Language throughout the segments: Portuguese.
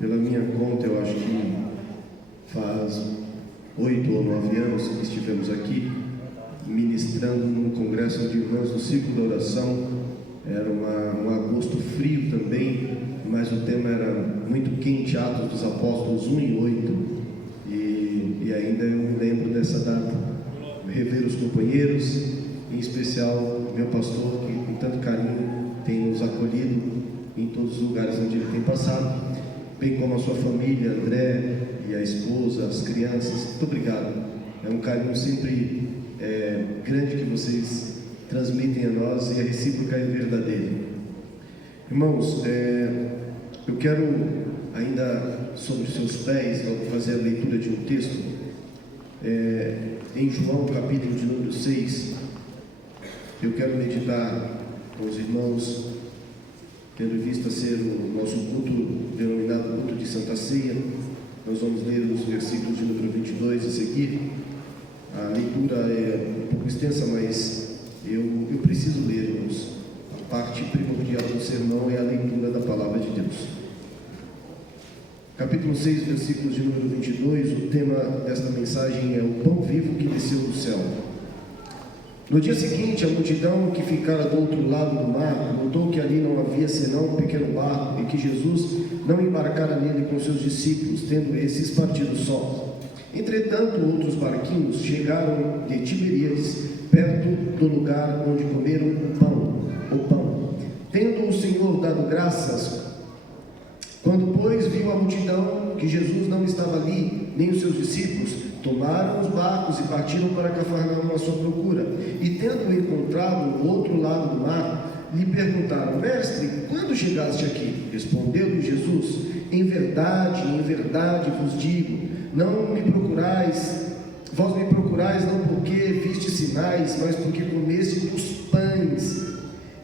Pela minha conta, eu acho que faz 8 ou 9 anos que estivemos aqui ministrando no Congresso de Irmãos do Círculo da Oração. Era um agosto frio também, mas o tema era muito quente, Atos dos Apóstolos 1 e 8. E ainda eu me lembro dessa data. Rever os companheiros, em especial meu pastor, que com tanto carinho tem nos acolhido em todos os lugares onde ele tem passado, bem como a sua família, André e a esposa, as crianças. Muito obrigado. É um carinho sempre grande que vocês transmitem a nós, e a recíproca é verdadeira. Irmãos, eu quero ainda sobre os seus pés fazer a leitura de um texto em João, capítulo de número 6. Eu quero meditar com os irmãos, tendo em vista ser o nosso culto denominado culto de Santa Ceia. Nós vamos ler os versículos de número 22 a seguir. A leitura é um pouco extensa, mas eu preciso ler, irmãos. A parte primordial do sermão é a leitura da palavra de Deus. Capítulo 6, versículos de número 22, o tema desta mensagem é o pão vivo que desceu do céu. No dia seguinte, a multidão que ficara do outro lado do mar notou que ali não havia senão um pequeno barco, e que Jesus não embarcara nele com seus discípulos, tendo esses partido só. Entretanto, outros barquinhos chegaram de Tiberíades, perto do lugar onde comeram o pão. Tendo o Senhor dado graças, quando, pois, viu a multidão que Jesus não estava ali, nem os seus discípulos, tomaram os barcos e partiram para Cafarnaum à sua procura. E tendo-o encontrado do outro lado do mar, lhe perguntaram: Mestre, quando chegaste aqui? Respondeu-lhe Jesus: em verdade vos digo, vós me procurais não porque viste sinais, mas porque comeste dos pães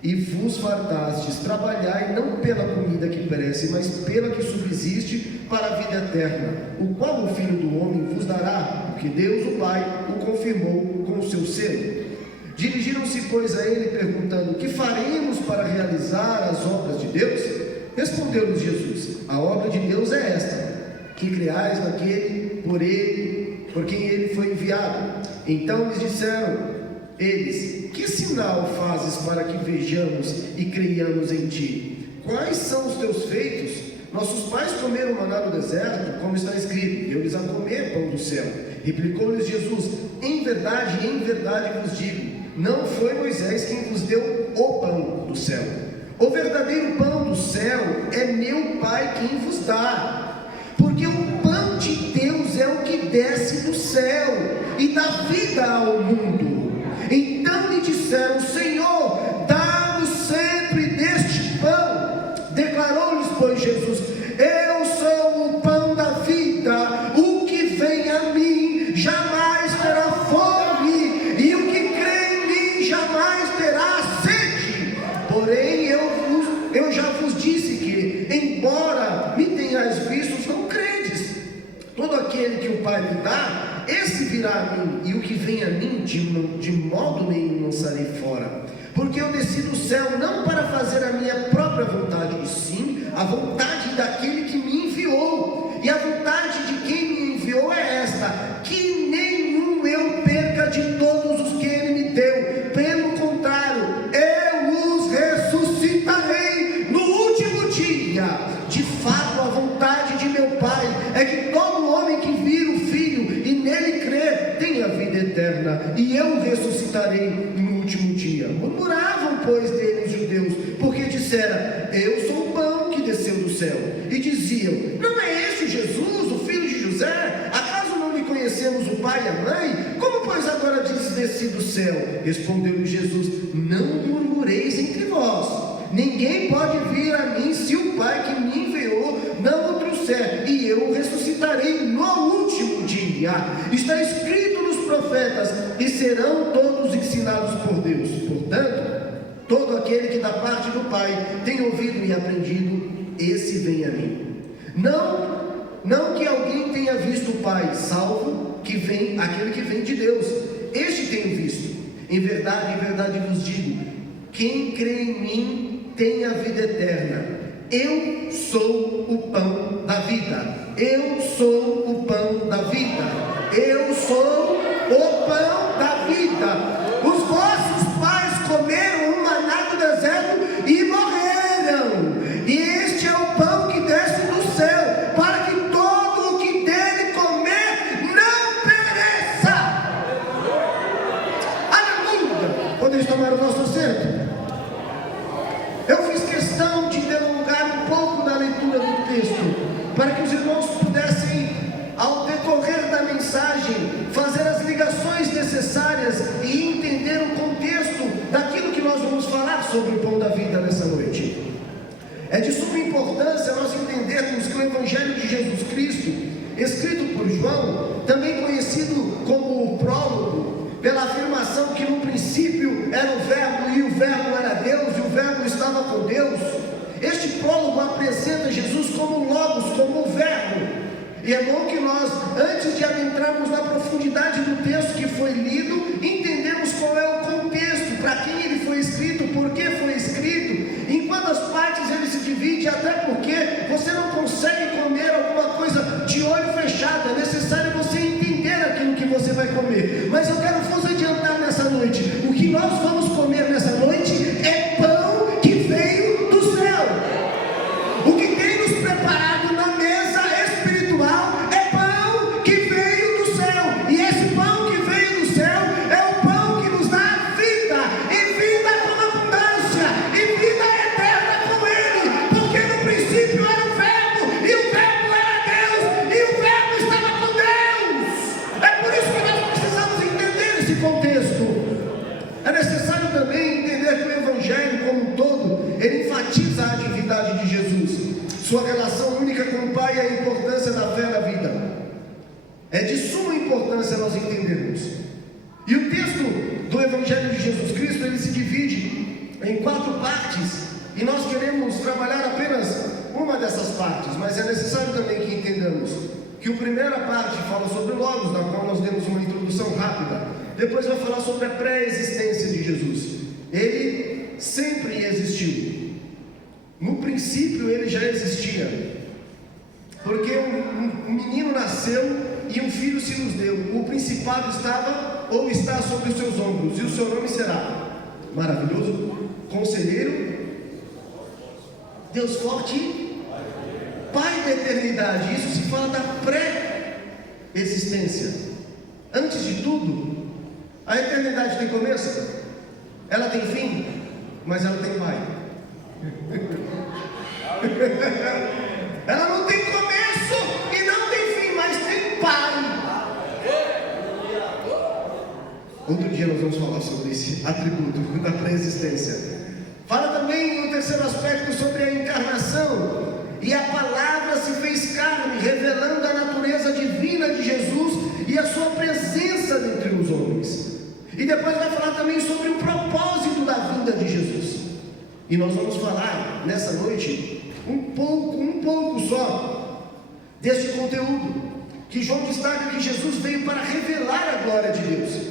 e vos fartastes. Trabalhai não pela comida que perece, mas pela que subsiste para a vida eterna, o qual o Filho do Homem vos dará, porque Deus o Pai o confirmou com o seu selo. Dirigiram-se, pois, a ele, perguntando: que faremos para realizar as obras de Deus? Respondeu-lhes Jesus: a obra de Deus é esta, que creais naquele por quem ele foi enviado. Então lhes disseram eles: que sinal fazes para que vejamos e creiamos em ti? Quais são os teus feitos? Nossos pais comeram maná no deserto, como está escrito: deu-lhes a comer pão do céu. Replicou-lhes Jesus: em verdade vos digo, não foi Moisés quem vos deu o pão do céu. O verdadeiro pão do céu é meu Pai quem vos dá. Porque o pão de Deus é o que desce do céu e dá vida ao mundo. Então lhe disseram: Senhor, dá-nos sempre deste pão. Declarou-lhes, pois, Jesus: eu sou o pão da vida. O que vem a mim jamais terá fome, e o que crê em mim jamais terá sede. Porém eu já vos disse que, embora me tenhais vistos, não credes. Todo aquele que o Pai me dá, esse virá a mim, e o que vem a mim, de modo nenhum lançarei fora. Porque eu desci do céu não para fazer a minha própria vontade, e sim a vontade daquele que me enviou. E a vontade de quem me enviou é esta: que nenhum eu perca de todos os que ele me deu. Pelo contrário, eu os ressuscitarei no último dia. De fato, a vontade de meu Pai é que todo homem que vir o Filho e nele crer tenha vida eterna, e eu o ressuscitarei no último dia. Murmuravam, pois, dele os judeus, porque dissera: eu sou o pão que desceu do céu. E diziam: não é esse Jesus, o filho de José? Acaso não lhe conhecemos o pai e a mãe? Como, pois, agora dizes desci do céu? Respondeu-lhe Jesus: não murmureis entre vós. Ninguém pode vir a mim se o Pai que me enviou não o trouxer, e eu o ressuscitarei no último dia. Está escrito nos profetas: e serão todos ensinados por Deus. Portanto, todo aquele que da parte do Pai tem ouvido e aprendido, esse vem a mim. Não que alguém tenha visto o Pai, salvo aquele que vem de Deus. Este tenho visto. Em verdade vos digo, quem crê em mim tem a vida eterna. Eu sou o pão da da vida. Eu sou o pão da vida. Eu sou o pão da vida. Os vossos pais comeram um maná do deserto e morreram. E este é o pão que desce do céu, para que todo o que dele comer não pereça. Aleluia! Podemos tomar o nosso assento? Eu fiz questão de delongar um pouco na leitura do texto, para que os irmãos pudessem, ao decorrer da mensagem, fazer as ligações necessárias e entender o contexto daquilo que nós vamos falar sobre o pão da vida nessa noite. É de suma importância nós entendermos que o Evangelho de Jesus Cristo, escrito por João, também conhecido como o prólogo, pela afirmação que no princípio era o Verbo e o Verbo era Deus e o Verbo estava com Deus. Este prólogo apresenta Jesus como o Logos, como o Verbo. E é bom que nós, antes de adentrarmos na profundidade do texto que foi lido, entendemos qual é o contexto, para quem ele foi escrito, por que foi escrito, em quantas partes ele se divide, até porque você não consegue comer alguma coisa de olho fechado. É necessário você entender aquilo que você vai comer. Mas eu quero vos adiantar nessa noite: o que nós vamos comer nessa noite é pão que veio do céu. O que tem nos preparado na mesa espiritual é pão que veio do céu. E esse pão que veio do céu é o pão que nos dá vida, e vida com abundância, e vida eterna com ele. Porque no princípio era o Verbo, e o Verbo era Deus, e o Verbo estava com Deus. É por isso que nós precisamos entender esse contexto. É necessário também entender que o Evangelho como um todo, ele enfatiza a atividade de Jesus, sua relação única com o Pai e a importância da fé na vida. É de suma importância nós entendermos. E o texto do Evangelho de Jesus Cristo, ele se divide em 4 partes, e nós queremos trabalhar apenas uma dessas partes, mas é necessário também que entendamos que a primeira parte fala sobre o Logos, na qual nós demos uma introdução rápida. Depois vai falar sobre a pré-existência de Jesus. Ele sempre existiu. No princípio ele já existia, porque um menino nasceu e um filho se nos deu. O principado estava ou está sobre os seus ombros, e o seu nome será Maravilhoso, Conselheiro, Deus Forte, Pai da Eternidade. Isso se fala da pré-existência. Antes de tudo, a eternidade tem começo? Ela tem fim? Mas ela tem pai. Ela não tem começo e não tem fim, mas tem pai. Outro dia nós vamos falar sobre esse atributo da pré-existência. Fala também no terceiro aspecto sobre a encarnação. E a palavra se fez carne, revelando a natureza divina de Jesus e a sua presença dentre os homens. E depois vai falar também sobre o propósito da vinda de Jesus. E nós vamos falar nessa noite um pouco só deste conteúdo, que João destaca que Jesus veio para revelar a glória de Deus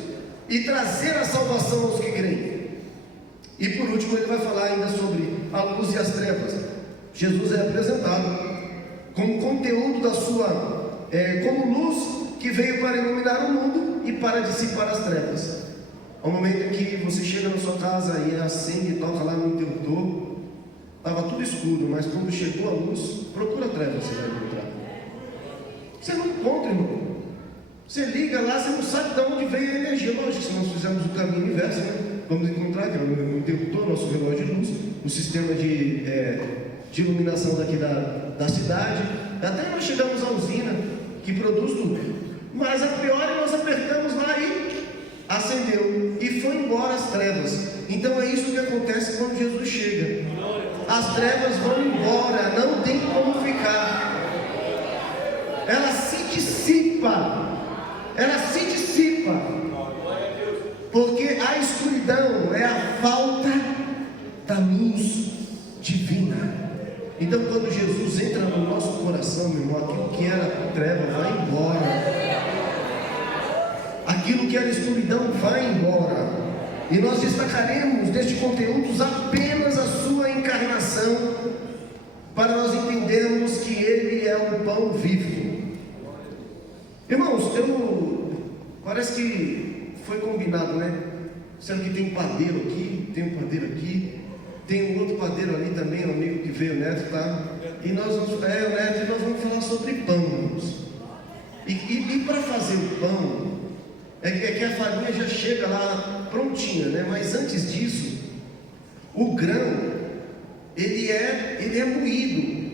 e trazer a salvação aos que creem. E por último ele vai falar ainda sobre a luz e as trevas. Jesus é apresentado como conteúdo da sua, como luz que veio para iluminar o mundo e para dissipar as trevas. Ao momento em que você chega na sua casa e acende e toca lá no interruptor, estava tudo escuro, mas quando chegou a luz, procura a treva, você vai encontrar. Você não encontra, irmão. Você liga lá, você não sabe de onde veio a energia. Lógico, se nós fizermos o caminho inverso, né? Vamos encontrar que no interruptor, nosso relógio de luz, o sistema de iluminação daqui da cidade. Até nós chegamos à usina que produz tudo, mas a priori nós apertamos lá e acendeu, e foi embora as trevas. Então é isso que acontece quando Jesus chega. As trevas vão embora, não tem como ficar. Ela se dissipa, porque a escuridão é a falta da luz divina. Então quando Jesus entra no nosso coração, meu irmão, aquilo que era treva vai embora. Aquilo que era escuridão vai embora. E nós destacaremos deste conteúdo apenas a sua encarnação, para nós entendermos que Ele é o pão vivo. Irmãos, parece que foi combinado, né? Sendo que tem um padeiro aqui, tem um padeiro aqui, tem um outro padeiro ali também, um amigo que veio, o Neto, tá? E nós vamos falar sobre pão, irmãos. E para fazer o pão, é que a farinha já chega lá prontinha, né? Mas antes disso, o grão, ele é moído.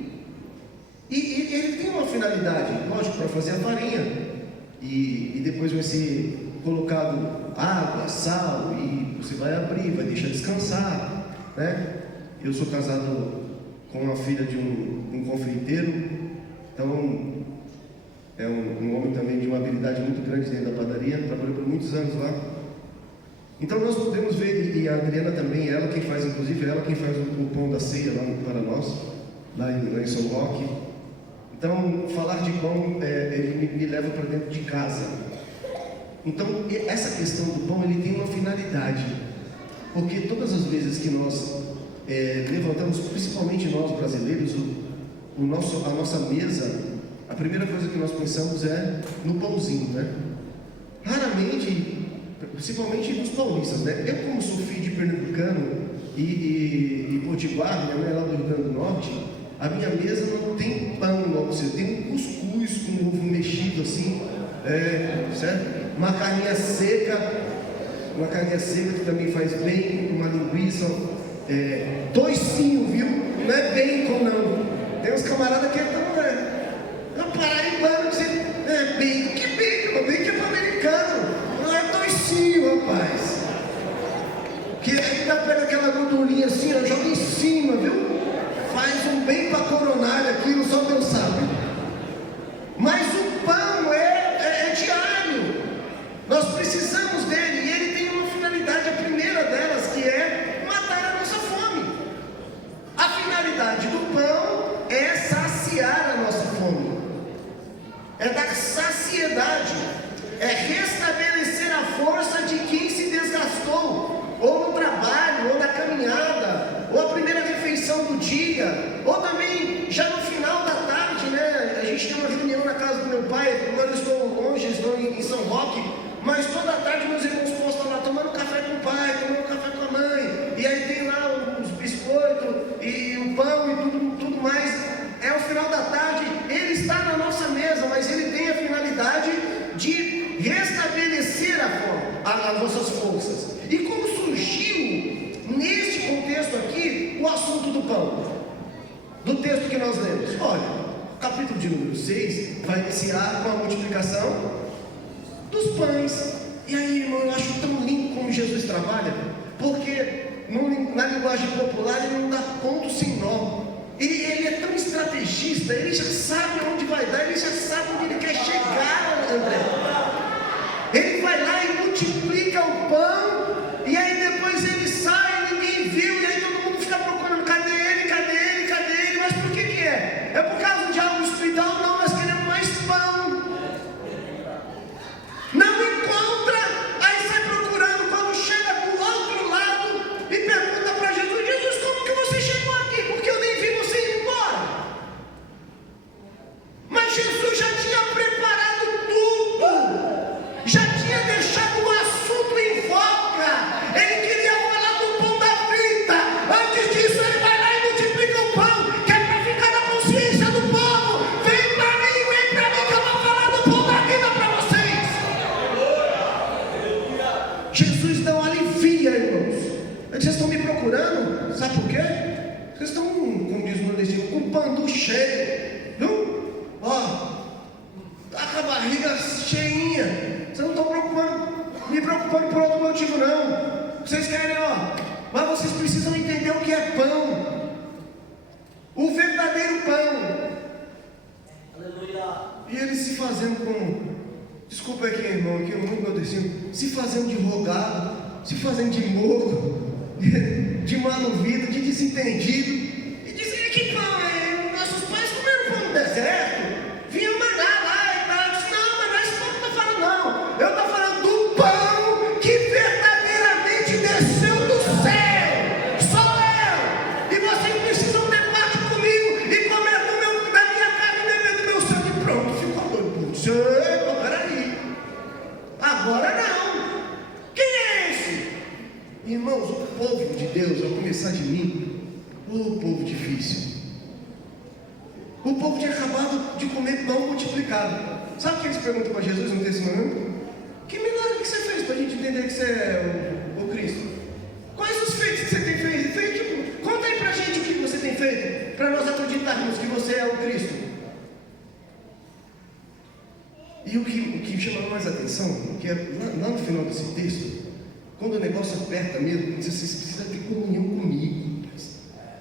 E ele tem uma finalidade, lógico, para fazer a farinha. E depois vai ser colocado água, sal, e você vai abrir, vai deixar descansar, né? Eu sou casado com uma filha de um confeiteiro, então é um homem também de uma habilidade muito grande dentro da padaria, trabalhou por muitos anos lá. Então nós podemos ver, e a Adriana também, inclusive ela quem faz o pão da ceia lá para nós, lá em São Roque. Então, falar de pão, ele me leva para dentro de casa. Então, essa questão do pão, ele tem uma finalidade. Porque todas as vezes que nós levantamos, principalmente nós brasileiros, a nossa mesa, a primeira coisa que nós pensamos é no pãozinho, né? Raramente, principalmente nos paulistas, né? Eu, como sou filho de pernambucano e potiguar, minha mãe é lá do Rio Grande do Norte, a minha mesa não tem pão, não. Você tem um cuscuz com ovo mexido assim, certo? Uma carninha seca que também faz bem, uma linguiça, toicinho, viu? Não é bacon, não. Tem uns camaradas que estão, paraibano, dizendo, bacon, que bacon? Bacon é para americano, não é toicinho, rapaz. Que ainda pega aquela gordurinha assim, joga em cima, viu? Faz um bem para coronária aquilo, só Deus sabe. Mas o pão é diário. Nós precisamos dele. E ele tem uma finalidade, a primeira delas, que é matar a nossa fome. A finalidade do pão é saciar a nossa fome. É dar saciedade. É restabelecer a força de quem se desgastou. Ou no trabalho, ou na caminhada, ou a primeira refeição do dia, ou também já no final da tarde, né? A gente tem uma reunião na casa do meu pai. Agora eu estou longe, estou em São Roque, mas toda tarde meus irmãos postam lá tomando café com o pai, tomando café com a mãe, e aí tem lá os biscoitos e o pão e tudo mais. É o final da tarde, ele está na nossa mesa, mas ele tem a finalidade de restabelecer as nossas forças. E como surgiu neste contexto aqui o assunto do pão? Do texto que nós lemos. Olha, capítulo de número 6 vai iniciar com a multiplicação dos pães. E aí, irmão, eu acho tão lindo como Jesus trabalha, porque na linguagem popular ele não dá ponto sem nó. Ele é tão estrategista, ele já sabe onde vai dar, ele já sabe onde ele quer chegar, André. Ele vai lá e multiplica o pão, e aí depois ele sai, ninguém viu, e aí todo mundo fica procurando, cadê ele, mas por que é? É por causa de algo espiritual? Não, nós queremos mais pão. Não encontra, aí sai procurando, quando chega do outro lado, e pergunta para Jesus, como que você chegou aqui? Porque eu nem vi você ir embora. Mas Jesus já tinha preparado tudo, já tinha deixado o assunto em voga. Ele queria falar do pão da vida. Antes disso ele vai lá e multiplica o pão, que é para ficar na consciência do povo. Vem para mim que eu vou falar do pão da vida para vocês. Jesus não alivia, irmãos. Vocês estão me procurando, sabe por quê? Vocês estão, como diz o nordestino, com o pandu cheio, viu? Tá com a barriga cheinha. Vocês não estão me preocupando por outro motivo, não. Vocês querem, mas vocês precisam entender o que é pão. O verdadeiro pão. Aleluia. E eles se fazendo desculpa aqui, irmão, aqui no mundo nordestino, se fazendo de rogado, se fazendo de morro, de mal-ouvido, de desentendido, e dizem que pão nossos pais comeram pão no deserto, vinham mandar lá e tal. Eu disse, não, mas não é esse pão que eu estou falando, não. Eu estou falando do pão que verdadeiramente desceu do céu. Sou eu. E vocês precisam ter parte comigo e comer da minha carne e beber do meu sangue. O povo tinha acabado de comer pão multiplicado. Sabe o que eles perguntam para Jesus no texto momento? Que milagre que você fez para a gente entender que você é o Cristo? Quais os feitos que você tem feito? Conta aí para a gente o que você tem feito, para nós acreditarmos que você é o Cristo. E o que chama mais atenção, que é lá no final desse texto, quando o negócio aperta mesmo, diz: vocês precisam ter comunhão comigo,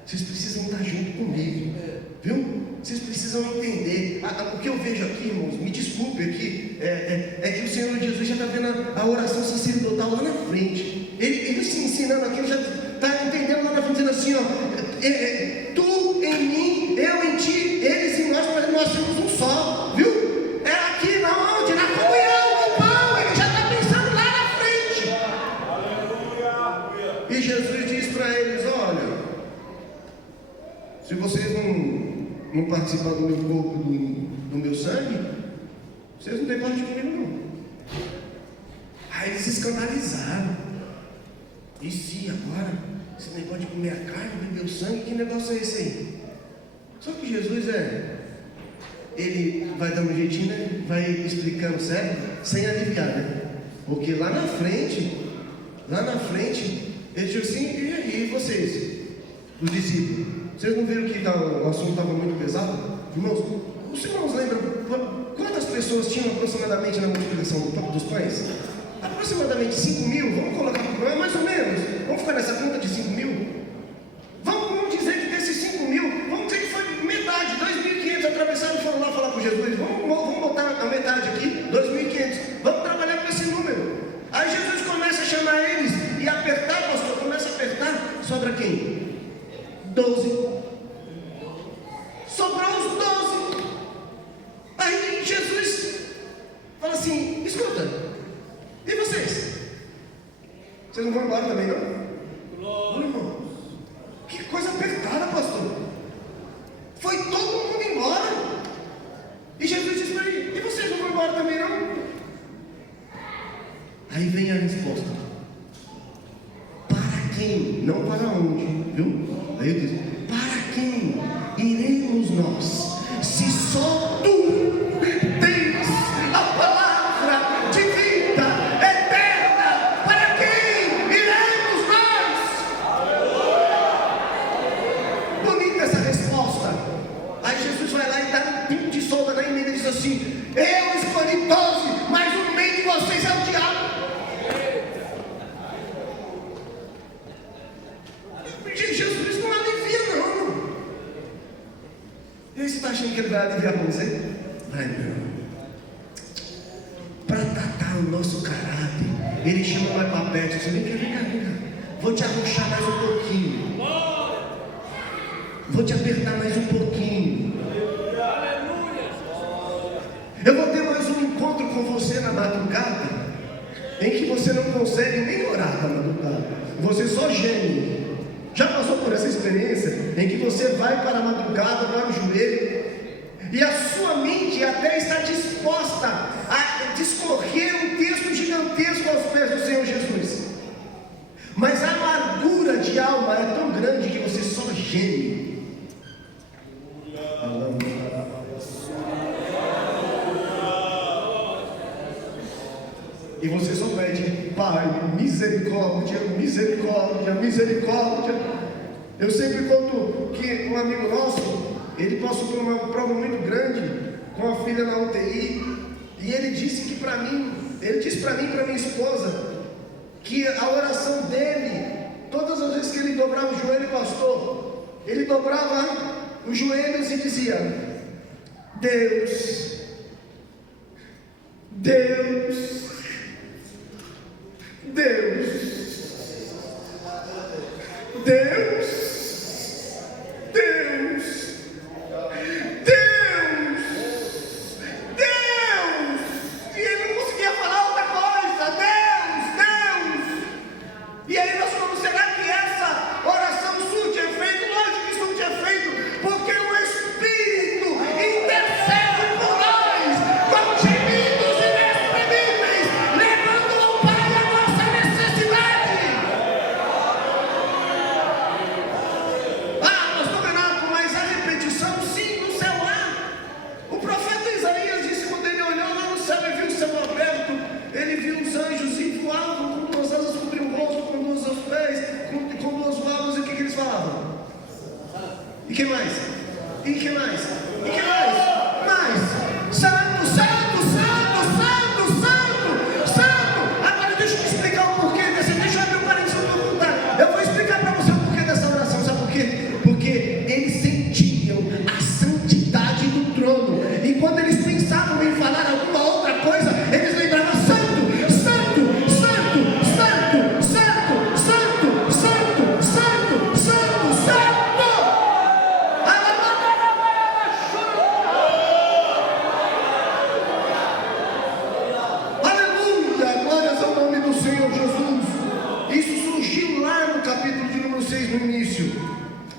vocês precisam estar junto comigo, viu? Vocês precisam entender. O que eu vejo aqui, irmãos, me desculpe aqui, é que o Senhor Jesus já está vendo a oração sacerdotal lá na frente. Ele se ensinando aqui, ele já está entendendo lá na frente, dizendo assim: ó, tu em mim, eu em ti, eles em nós, para nós sermos um só, viu? É aqui na onde? Na comunhão, no pão. Ele já está pensando lá na frente. Aleluia. E Jesus diz para eles: olha, se vocês não participar do meu corpo, do meu sangue, vocês não têm parte comigo não. Aí eles se escandalizaram. E se agora, esse negócio de comer a carne, beber o sangue, que negócio é esse aí? Só que Jesus ele vai dando um jeitinho, né? Vai explicando, certo? Sem aliviar, né? Porque lá na frente, ele disse assim: e aí vocês, os discípulos, vocês não viram que o assunto estava muito pesado? Irmãos, os irmãos lembram quantas pessoas tinham aproximadamente na multiplicação dos pães? Aproximadamente 5.000, vamos colocar mais ou menos, vamos ficar nessa conta de 5.000? Vamos dizer que desses 5.000, vamos dizer que foi metade, 2.500 atravessaram e foram lá falar com Jesus. Vamos botar a metade aqui, 2.500, vamos trabalhar com esse número. Aí Jesus começa a chamar eles e apertar, pastor, começa a apertar, sobra quem? 12. Sobrou os 12. Aí Jesus fala assim: escuta, e vocês? Vocês não vão embora também, não? Glória. Irmão, que coisa apertada, pastor. Foi todo mundo embora. E Jesus disse para ele: e vocês não vão embora também, não? Aí vem a resposta: para quem? Não para onde, viu? Aí eu disse: para quem iremos nós, se só tu tens a palavra de vida eterna? Para quem iremos nós? Bonita essa resposta. Aí Jesus vai lá e dá um pingo de solda na emenda e diz assim: eu escolhi 12, mas o meio de vocês é o diabo. Jesus não alivia, não. E aí você está achando que ele vai aliviar com você? Vai não. Para tratar o nosso caráter, ele chama mais para perto. Você vem cá. Vou te arrochar mais um pouquinho. Vou te apertar mais um pouquinho. Eu vou ter mais um encontro com você na madrugada, em que você não consegue nem orar na madrugada. Você só geme. Já passou por essa experiência em que você vai para a madrugada, para o joelho, e a sua mente até está disposta a discorrer um texto gigantesco aos pés do Senhor Jesus, mas a amargura de alma é tão grande que você só geme. E você só pede: Pai, misericórdia. Eu sempre conto que um amigo nosso, ele passou por uma prova muito grande com a filha na UTI, e ele disse para mim e para minha esposa, que a oração dele, todas as vezes que ele dobrava o joelho, pastor, ele dobrava os joelhos e dizia: Deus, e ele não conseguia falar outra coisa. Deus. E aí nós falamos: será que essa oração surte efeito? Lógico que surte efeito, porque o Espírito intercede por nós com gemidos inexprimíveis, levando ao Pai a nossa necessidade.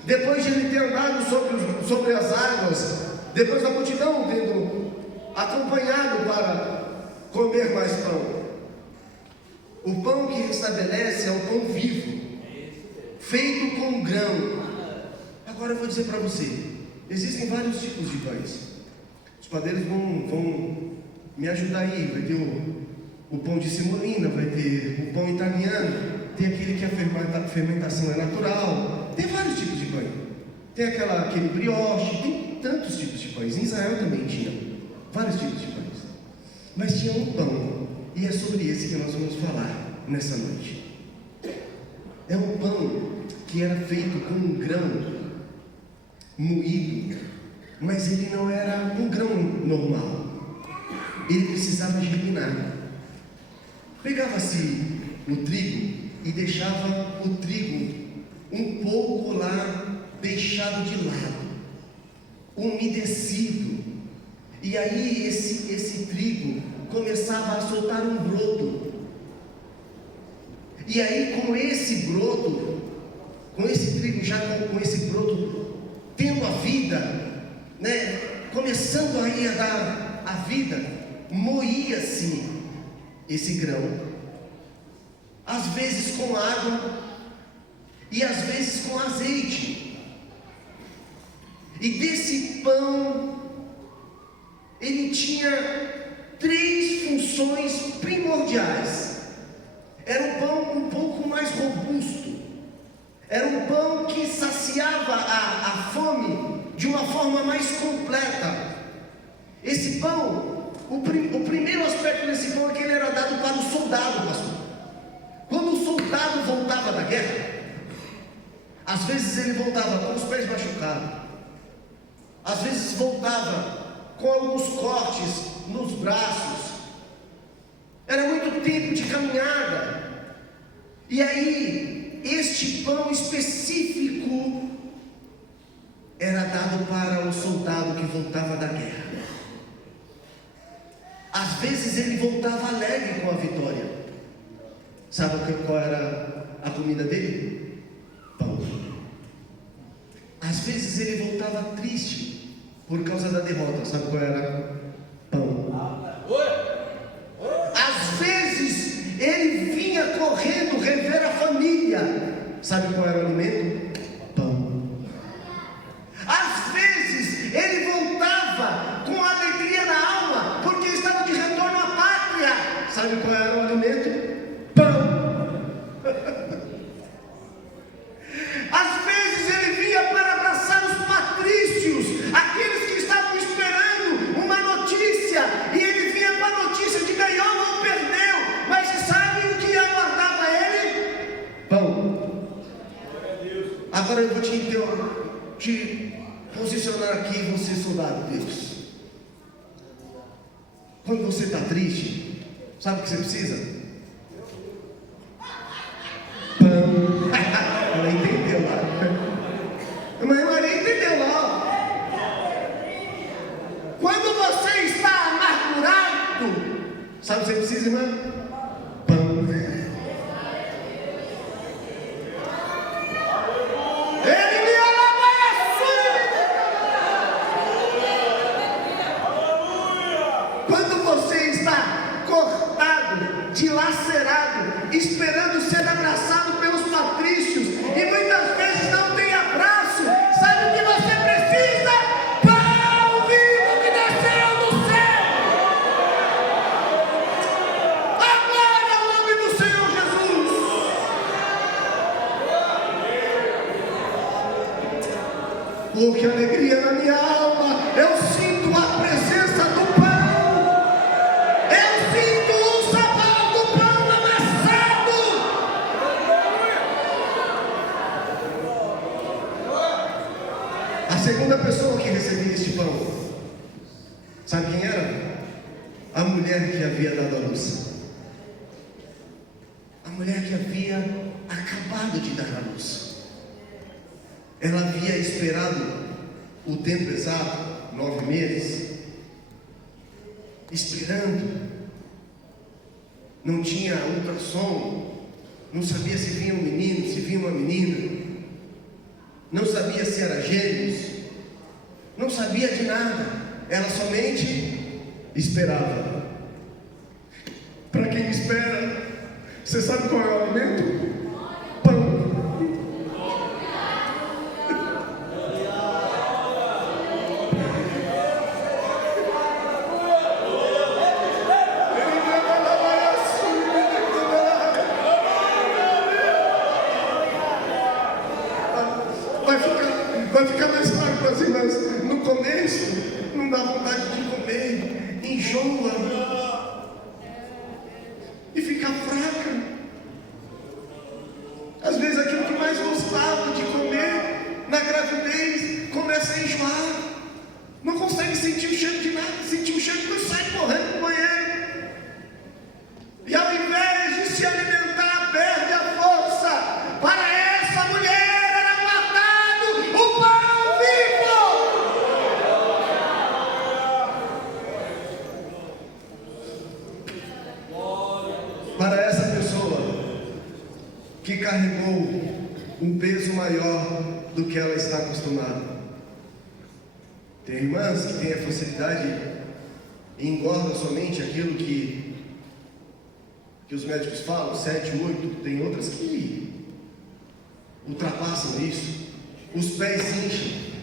depois de ele ter andado sobre as águas, depois da multidão tendo acompanhado para comer mais pão. O pão que restabelece é o pão vivo, feito com grão. Agora eu vou dizer para você, existem vários tipos de pães. Os padeiros vão me ajudar aí. Vai ter o pão de semolina, vai ter o pão italiano, tem aquele que a fermentação é natural. Tem vários tipos de pão. Tem aquele brioche, tem tantos tipos de pães. Em Israel também tinha vários tipos de pães. Mas tinha um pão, e é sobre esse que nós vamos falar nessa noite. É um pão que era feito com um grão moído, mas ele não era um grão normal. Ele precisava germinar. Pegava-se o trigo e deixava o trigo um pouco lá, deixado de lado, umedecido. E aí esse trigo começava a soltar um broto. E aí com esse broto, com esse trigo já com esse broto tendo a vida, né, começando aí a dar a vida, moía-se esse grão, às vezes com água e às vezes com azeite. E desse pão ele tinha 3 funções primordiais. Era um pão um pouco mais robusto, era um pão que saciava a fome de uma forma mais completa. Esse pão, o primeiro aspecto desse pão é que ele era dado para o soldado, pastor. Quando o soldado voltava da guerra, às vezes ele voltava com os pés machucados, às vezes voltava com alguns cortes nos braços, era muito tempo de caminhada, e aí este pão específico era dado para o soldado que voltava da guerra. Às vezes ele voltava alegre com a vitória. Sabe qual era a comida dele? Pão. Às vezes ele voltava triste por causa da derrota. Sabe qual era? Pão. Às vezes ele vinha correndo rever a família. Sabe qual era o alimento? Pão. Às vezes ele voltava com alegria na alma, porque estava de retorno à pátria. Sabe qual era o alimento? Pão. Às vezes ele vinha para abraçar os patrícios, aqueles que estavam esperando uma notícia, e ele vinha com a notícia de ganhou ou perdeu, mas sabe o que aguardava ele? Pão. Agora eu vou te posicionar aqui, você soldado de Deus. Quando você está triste, sabe o que você precisa? Pão. Ela entendeu lá. Mas Maria entendeu lá. Quando você está amargurado, sabe o que você precisa, irmã? Pão. Dilacerado, esperando ser abraçado pelos patrícios, e muitas vezes não tem abraço. Sabe o que você precisa? Pão vivo que desceu do céu. Agora o nome do Senhor Jesus. Oh, que alegria na minha alma! Eu sinto a presença do Pai. A segunda pessoa que recebia este pão, sabe quem era? A mulher que havia dado a luz. A mulher que havia acabado de dar a luz. Ela havia esperado o tempo exato, 9 meses, esperando. Não tinha ultrassom, não sabia se vinha um menino, se vinha uma menina. não sabia se era gêmeos, não sabia de nada, ela somente esperava. Para quem espera, você sabe qual é o alimento? Pão. Vai ficar mais claro para você, mas no começo não dá vontade de comer, enjoa e fica fraca. Às vezes aquilo que mais gostava de comer na gravidez começa a enjoar, não consegue sentir o cheiro de nada, sentir o cheiro que sai correndo do banheiro, e ao invés de se alimentar, perde a força. Para essa mulher que carregou um peso maior do que ela está acostumada. Tem irmãs que têm a facilidade e engordam somente aquilo que os médicos falam, 7, 8, tem outras que ultrapassam isso, os pés enchem,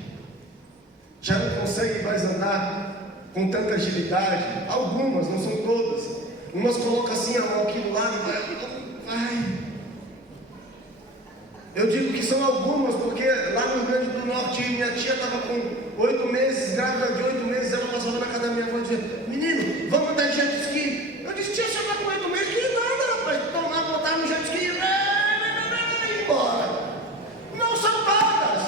já não conseguem mais andar com tanta agilidade, algumas, não são todas, umas colocam assim a mão aqui do lado e vai. Eu digo que são algumas, porque lá no Rio Grande do Norte, minha tia estava com 8 meses, grávida de 8 meses, ela passava na casa da minha avó e dizia: menino, vamos andar de jet ski. Eu disse: tia, você está com 8 meses? Que nada, rapaz, tomar, botar no jet ski e embora. Não são todas.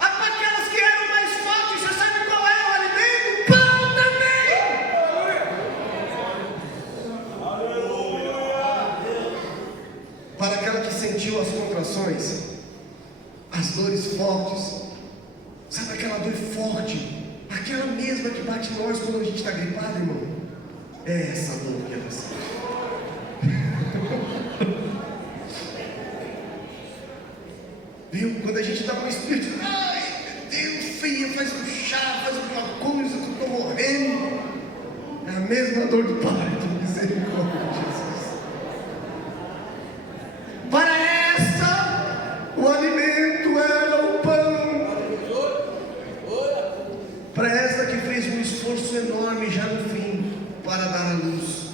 Aquelas que eram mais fortes, você sabe qual é o alimento? Pão também. Para aquela que sentiu as contrações, as dores fortes, sabe aquela dor forte, aquela mesma que bate em nós quando a gente está gripado, irmão? É essa dor que ela sente. Viu? Quando a gente está com o espírito, ai meu Deus, filha, faz um chá, faz alguma coisa que eu estou morrendo. É a mesma dor do parto, misericórdia de Jesus. Para esta, o alimento era o pão. Para esta que fez um esforço enorme já no fim para dar a luz,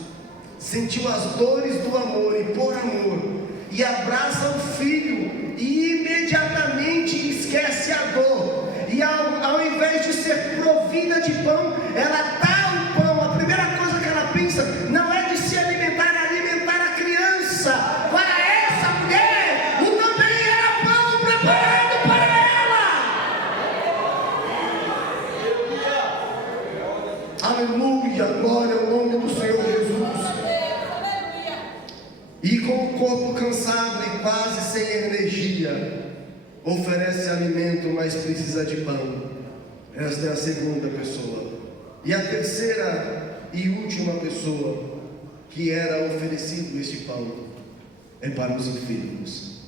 sentiu as dores do amor e por amor, e abraça o filho e imediatamente esquece a dor, e ao invés de ser provida de pão, ela dá o pão. A primeira coisa que ela pensa não é de se alimentar, é alimentar a criança. Para essa mulher, o também era pão preparado para ela. Aleluia, glória ao nome do Senhor Jesus. E com o corpo cansado e quase sem energia, oferece alimento, mas precisa de pão. Esta é a segunda pessoa. E a terceira e última pessoa que era oferecido este pão é para os enfermos,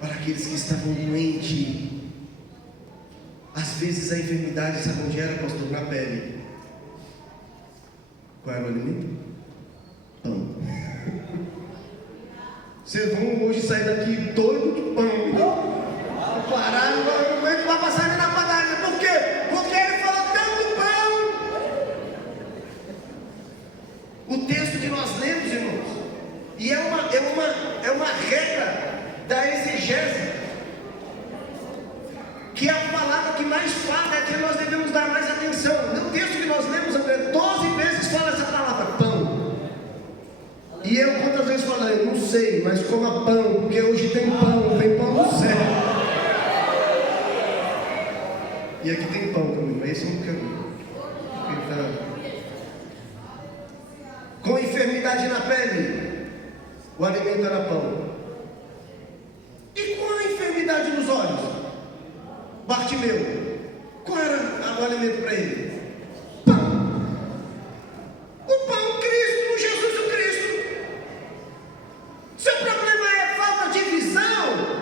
para aqueles que estavam doentes. Às vezes a enfermidade, sabe onde era, pastor? Na pele. Qual era o alimento? Pão. Vocês vão hoje sair daqui doido de pão. Parar, não vai passar ali na padaria. Por quê? Porque ele falou tanto pão. O texto que nós lemos, irmãos, e é uma regra da exegese, que é a palavra que mais fala, é que nós devemos dar mais atenção. No texto que nós lemos, André, 12 vezes fala essa palavra, pão. E eu quantas vezes falei, não sei, mas coma pão, porque hoje tem pão no céu. E aqui tem pão também, mas isso eu não quero. Com enfermidade na pele, o alimento era pão. E com a enfermidade nos olhos, Bartimeu, qual era o alimento para ele? Pão. O pão, Cristo, Jesus o Cristo. Seu problema é falta de visão?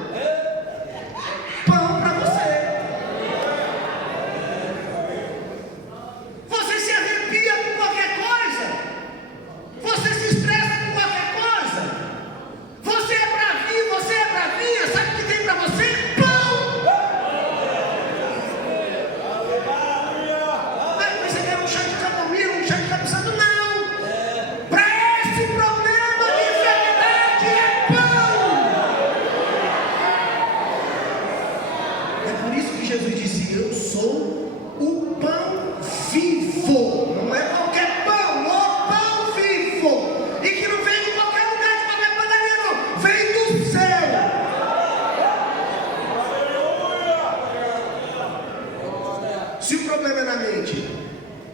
Se o problema é na mente,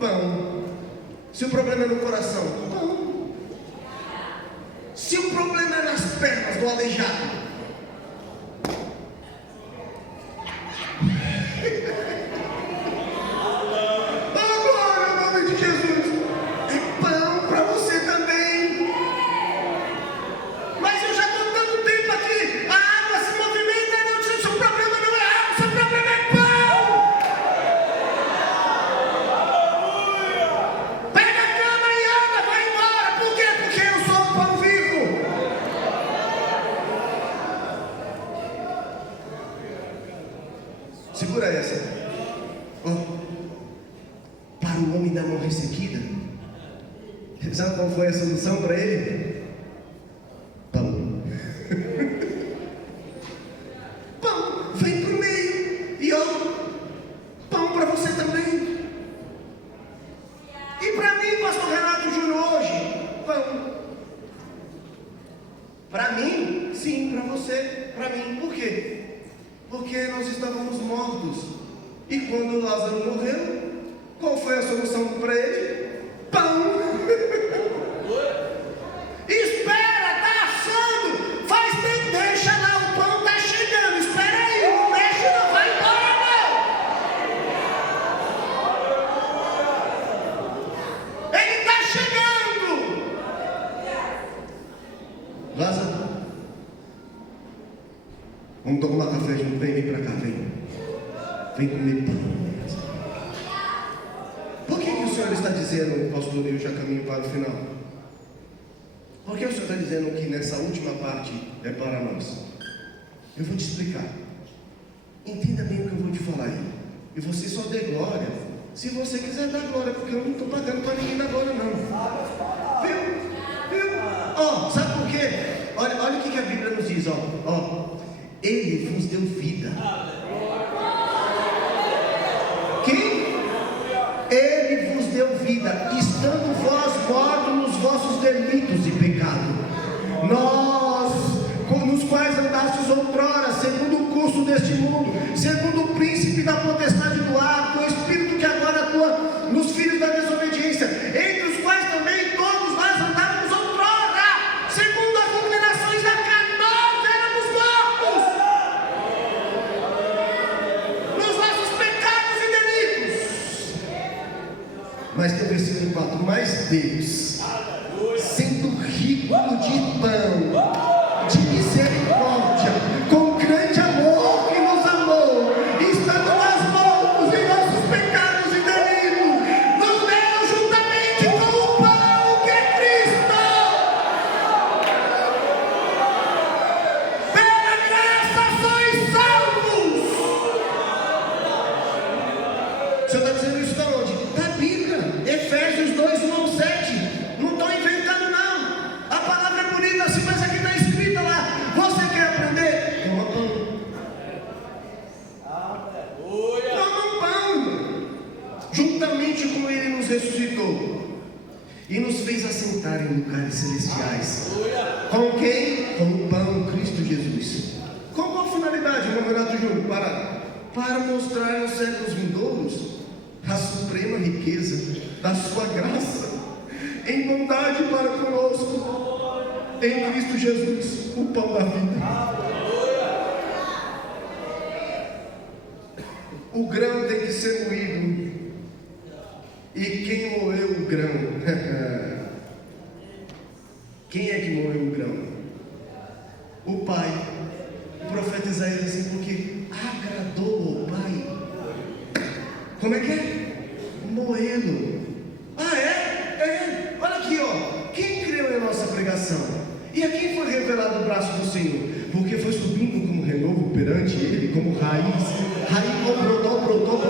pão. Se o problema é no coração, pão. Se o problema é nas pernas do aleijado, segura essa. Para o homem da mão ressequida, sabe qual foi a solução para ele? Pão. Pão, vem para o meio. E pão para você também. E para mim, pastor Renato Júnior, hoje, pão. Para mim, sim, para você, para mim. Por quê? Porque nós estávamos mortos. E quando Lázaro morreu, qual foi a solução para ele? Pão. Espera, tá assando. Faz tempo, deixa lá, o pão tá chegando. Espera aí, não mexe não, vai embora não. Ele tá chegando. Lázaro, vamos tomar café junto, vem pra cá, vem comer pão. Por que o Senhor está dizendo, pastor, eu já caminho para o final? Por que o Senhor está dizendo que nessa última parte é para nós? Eu vou te explicar. Entenda bem o que eu vou te falar aí. E você só dê glória se você quiser dar glória, porque eu não estou pagando para ninguém dar glória não. Viu? Sabe por quê? Olha o que a Bíblia nos diz, Ele vos deu vida. Quem? Ele vos deu vida, estando vós mortos nos vossos delitos e pecado, nos quais andastes outrora, segundo o curso deste mundo, segundo o príncipe da potestade do ar, do espírito que agora atua nos filhos da desobediência, entre os quais também todos nós andávamos outrora, segundo as inclinações da carne, nós éramos mortos nos nossos pecados e delitos. Mas tem o versículo 4, mas Deus, sendo rico de pão, de misericórdia, com grande amor que nos amou, estando nós mortos em nossos pecados e delitos, nos deu juntamente com o pão que é Cristo. Pela graça sois salvos. O Senhor está dizendo isso da onde? Da Bíblia, Efésios 2, 1 ao 7. Não estou inventando não. A palavra é bonita assim, mas aqui está escrita lá. Você quer aprender? Toma pão. Toma pão. Juntamente com Ele nos ressuscitou e nos fez assentar em lugares celestiais. Com quem? Com o pão, Cristo Jesus. Com qual finalidade, irmão Renato Júnior? Para mostrar nos séculos vindouros a suprema riqueza da sua graça em bondade para conosco em Cristo Jesus, o pão da vida. O grão tem que ser moído. E quem moeu o grão? Quem é que moeu o grão? O Pai. O profeta Isaías diz assim, porque agradou ao Pai. Como é que é? Moê-lo. Olha aqui, quem creu em nossa pregação? E a quem foi revelado o braço do Senhor? Porque foi subindo como renovo perante Ele, como raiz brotou,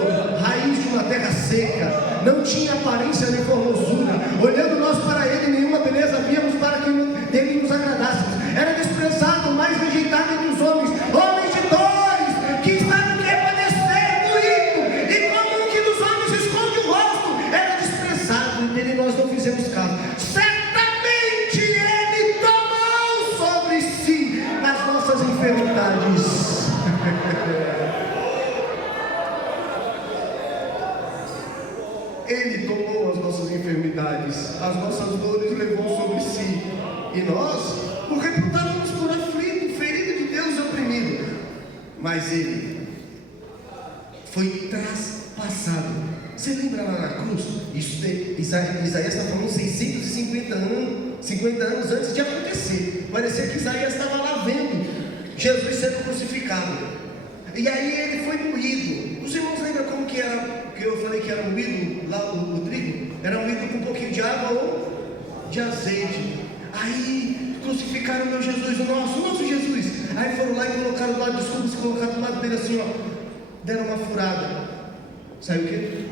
raiz de uma terra seca, não tinha aparência nem formosura, olhando nós para Ele, nenhuma beleza víamos para que dele nos agradasse, era desprezado, mais rejeitado entre os homens de dores, que estavam quer padecer, moído, e como um que dos homens esconde o rosto, era desprezado, e dele nós não fizemos caso. Certamente Ele tomou sobre si as nossas enfermidades. Ele tomou as nossas enfermidades, as nossas dores levou sobre si. E nós o reputávamos por aflito, ferido de Deus e oprimido. Mas Ele foi traspassado. Você lembra lá na cruz? Isaías está falando 650 anos antes de acontecer. Parecia que Isaías estava lá vendo Jesus sendo crucificado. E aí ele foi moído. Os irmãos lembram como que era? Que eu falei que era moído lá o trigo? Era moído com um pouquinho de água ou de azeite. Aí crucificaram meu Jesus, o nosso Jesus. Aí foram lá e colocaram do lado, desculpa se colocar do lado dele assim, ó. Deram uma furada. Sabe o que?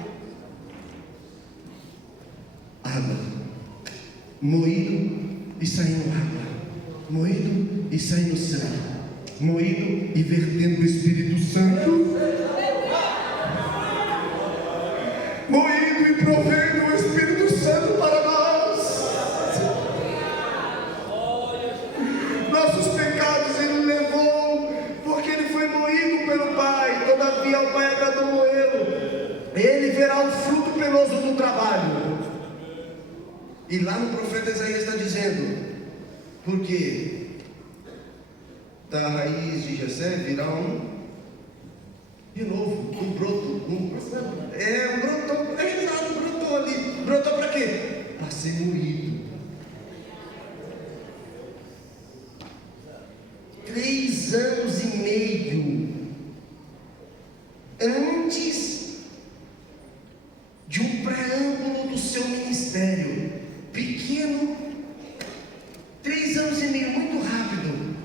Água. Moído e saindo água. Moído e saindo sangue. Moído e vertendo o Espírito Santo. Moído e provendo o Espírito Santo para nós. Nossos pecados Ele levou, porque Ele foi moído pelo Pai. Todavia o Pai agradou moê-lo. Ele verá o fruto penoso do trabalho. E lá no profeta Isaías está dizendo: porque da raiz de Jessé virá de novo, um broto. Brotou ali. Brotou para quê? Para ser moído. 3 anos e meio antes de um preâmbulo do seu ministério. Pequeno, 3 anos e meio, muito rápido,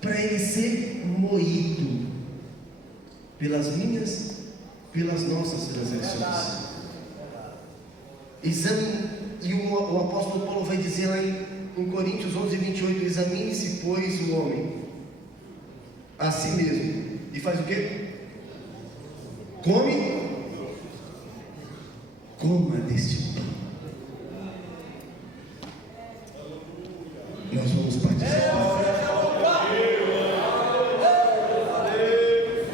para ele ser moído pelas minhas, pelas nossas transgressões. E o apóstolo Paulo vai dizer lá em Coríntios 11:28: examine-se, pois, o homem a si mesmo, e faz o quê? Coma deste pão. Nós vamos participar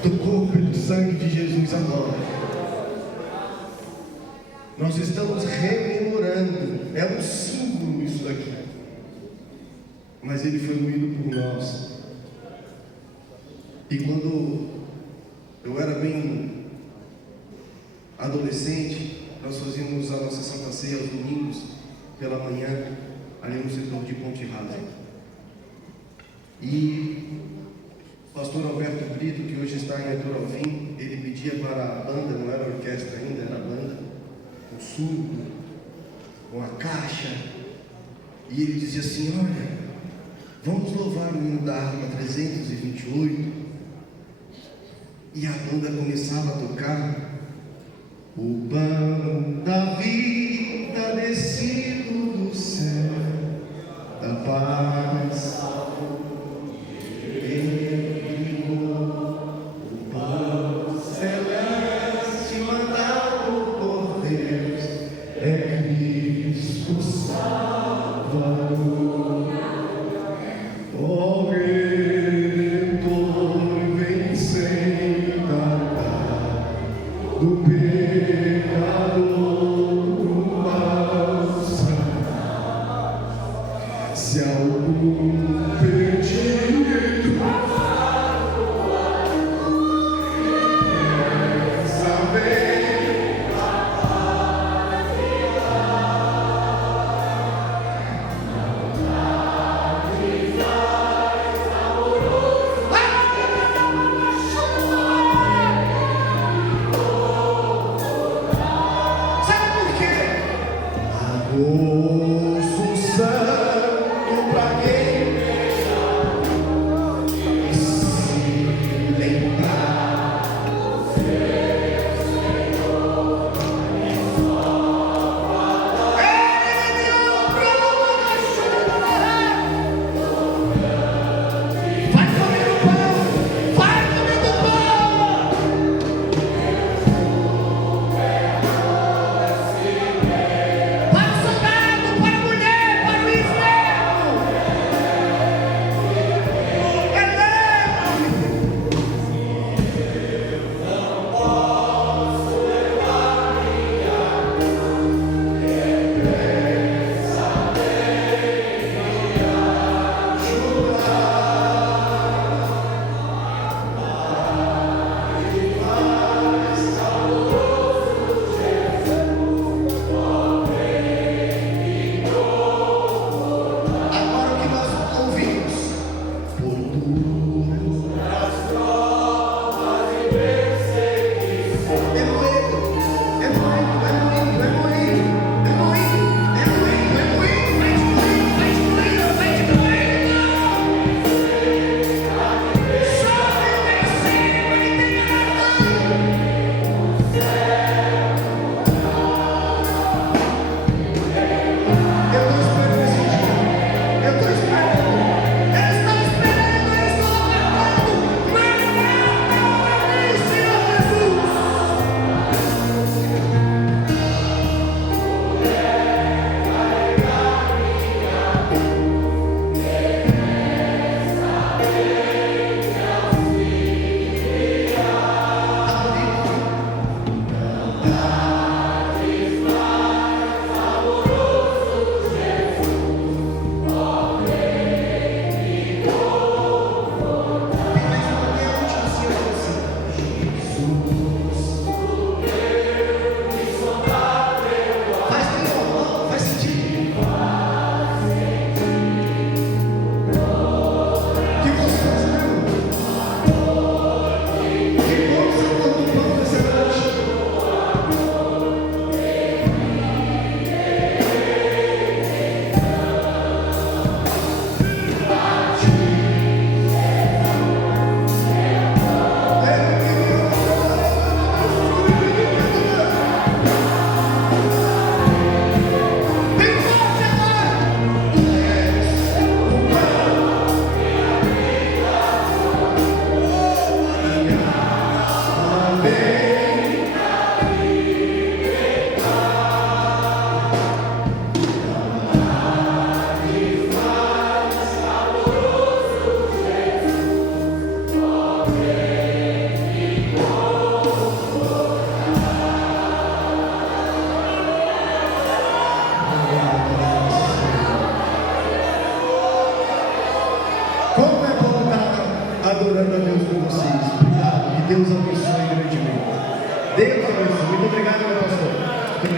do corpo e do sangue de Jesus agora. Nós estamos rememorando. É um símbolo isso daqui. Mas Ele foi moído por nós. E quando eu era bem adolescente, nós fazíamos a nossa Santa Ceia aos domingos pela manhã, ali no setor de Ponte Rasa. E o pastor Alberto Brito, que hoje está em Arthur Alvim, ele pedia para a banda, não era orquestra ainda, era a banda, um surdo, uma caixa, e ele dizia assim: olha, vamos louvar o hino da harpa 328. E a banda começava a tocar o pão da vida descido do céu, da paz. Para o soldado! Como é bom estar adorando a Deus com vocês. Obrigado. Que Deus abençoe grandemente. Deus abençoe. Muito obrigado, meu pastor.